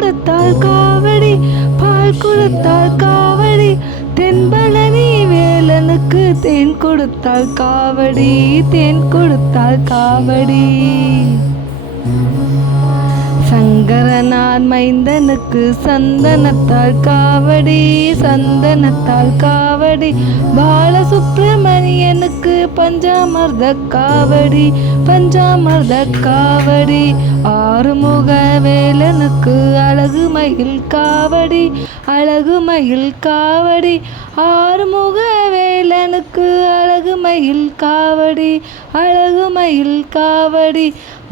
கொடுத்தால் காவடி, பால் கொடுத்தால் காவடி, தென்பழனி வேலனுக்கு தேன் கொடுத்தால் காவடி, தேன் கொடுத்தால் காவடி. சங்கரனார் மைந்தனுக்கு சந்தனத்தால் காவடி, சந்தனத்தால் காவடி, பாலசுப்பிரமணியனுக்கு பஞ்சாமிர்த காவடி, பஞ்சாமிர்த காவடி, ஆறுமுக வேலனுக்கு அழகு மயில் காவடி, அழகு மயில் காவடி, ஆறுமுக வேலனுக்கு அழகு மயில் காவடி, அழகு மயில் காவடி,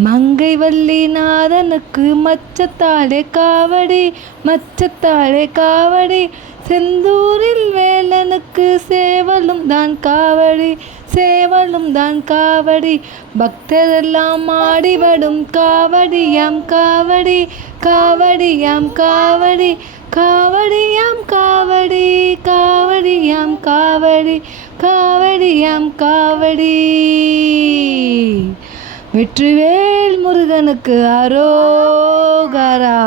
மங்கை வள்ளி நாதனுக்கு மச்சத்தாழே காவடி, மச்சத்தாழே காவடி, செந்தூரில் வேலனுக்கு சேவலும் தான் காவடி, சேவலும் தான் காவடி, பக்தரெல்லாம் ஆடிவடும் காவடியாம் காவடி, காவடியாம் காவடி, காவடியாம் காவடி, காவடியாம் காவடி, காவடியாம் காவடி. வெற்றிவேல் முருகனுக்கு அரோகரா.